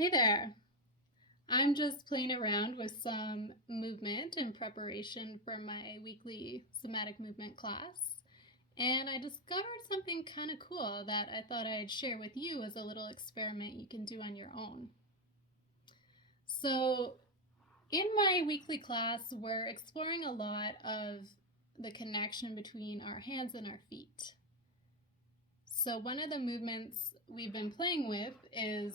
Hey there! I'm just playing around with some movement in preparation for my weekly somatic movement class, and I discovered something kind of cool that I thought I'd share with you as a little experiment you can do on your own. So, in my weekly class, we're exploring a lot of the connection between our hands and our feet. So, one of the movements we've been playing with is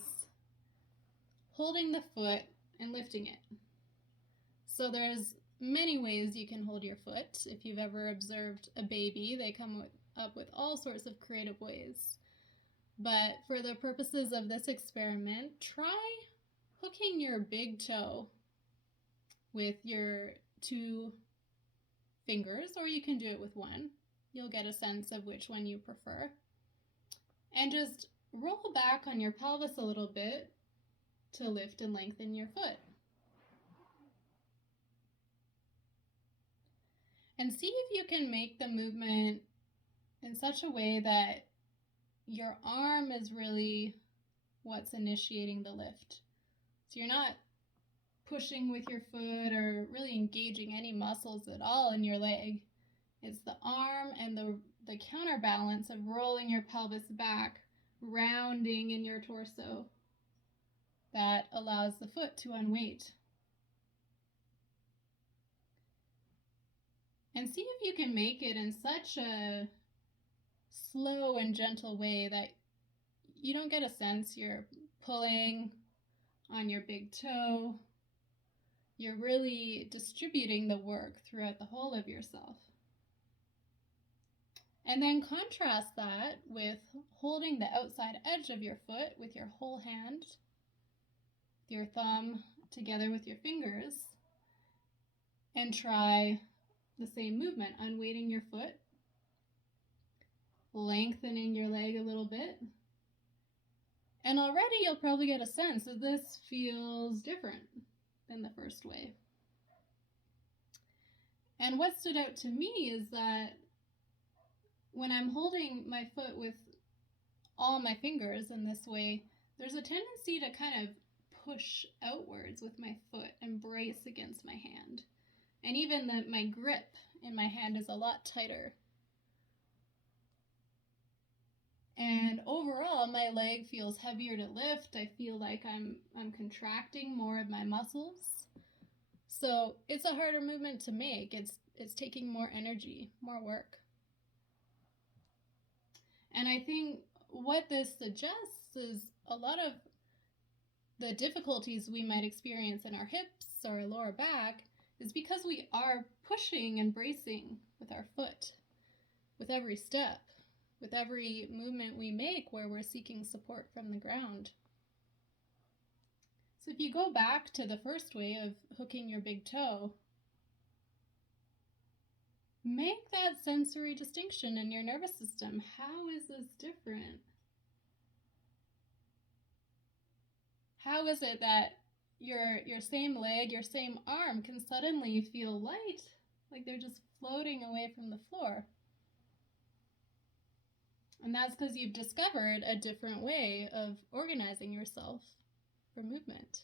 holding the foot and lifting it. So there's many ways you can hold your foot. If you've ever observed a baby, they come up with all sorts of creative ways. But for the purposes of this experiment, try hooking your big toe with your two fingers, or you can do it with one. You'll get a sense of which one you prefer. And just roll back on your pelvis a little bit to lift and lengthen your foot. And see if you can make the movement in such a way that your arm is really what's initiating the lift. So you're not pushing with your foot or really engaging any muscles at all in your leg. It's the arm and the counterbalance of rolling your pelvis back, rounding in your torso, that allows the foot to unweight. And see if you can make it in such a slow and gentle way that you don't get a sense you're pulling on your big toe. You're really distributing the work throughout the whole of yourself. And then contrast that with holding the outside edge of your foot with your whole hand, your thumb together with your fingers, and try the same movement, unweighting your foot, lengthening your leg a little bit. And already you'll probably get a sense that this feels different than the first way. And what stood out to me is that when I'm holding my foot with all my fingers in this way, there's a tendency to kind of push outwards with my foot and brace against my hand. And even my grip in my hand is a lot tighter. And overall, my leg feels heavier to lift. I feel like I'm contracting more of my muscles. So it's a harder movement to make. It's taking more energy, more work. And I think what this suggests is a lot of the difficulties we might experience in our hips or our lower back is because we are pushing and bracing with our foot, with every step, with every movement we make where we're seeking support from the ground. So if you go back to the first way of hooking your big toe, make that sensory distinction in your nervous system. How is this different? How is it that your same leg, your same arm can suddenly feel light, like they're just floating away from the floor? And that's because you've discovered a different way of organizing yourself for movement.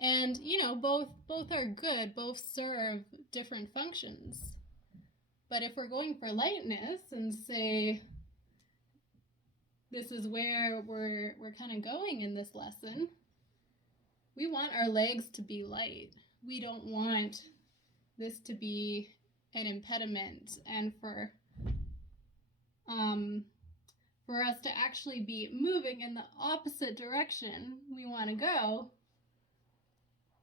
And, both are good, both serve different functions. But if we're going for lightness and say, this is where we're kind of going in this lesson, we want our legs to be light. We don't want this to be an impediment, and for us to actually be moving in the opposite direction we want to go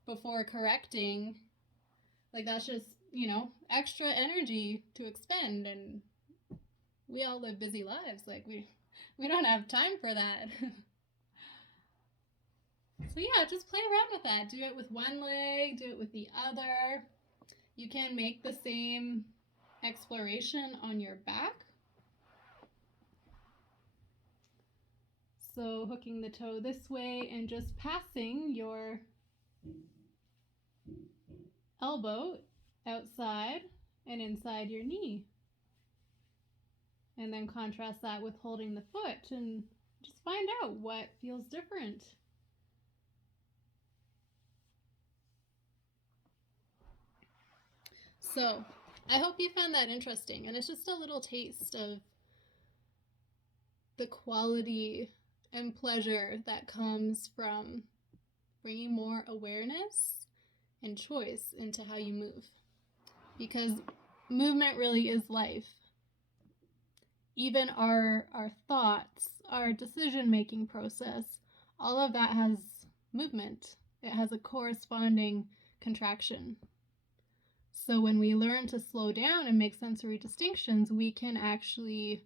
before correcting, like that's just, extra energy to expend, and we all live busy lives. Like we don't have time for that. So yeah, just play around with that. Do it with one leg, do it with the other. You can make the same exploration on your back. So hooking the toe this way and just passing your elbow outside and inside your knee. And then contrast that with holding the foot and just find out what feels different. So I hope you found that interesting, and it's just a little taste of the quality and pleasure that comes from bringing more awareness and choice into how you move. Because movement really is life. Even our thoughts, our decision-making process, all of that has movement. It has a corresponding contraction. So when we learn to slow down and make sensory distinctions, we can actually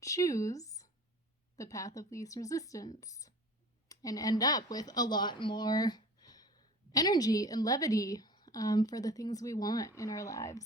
choose the path of least resistance and end up with a lot more energy and levity for the things we want in our lives.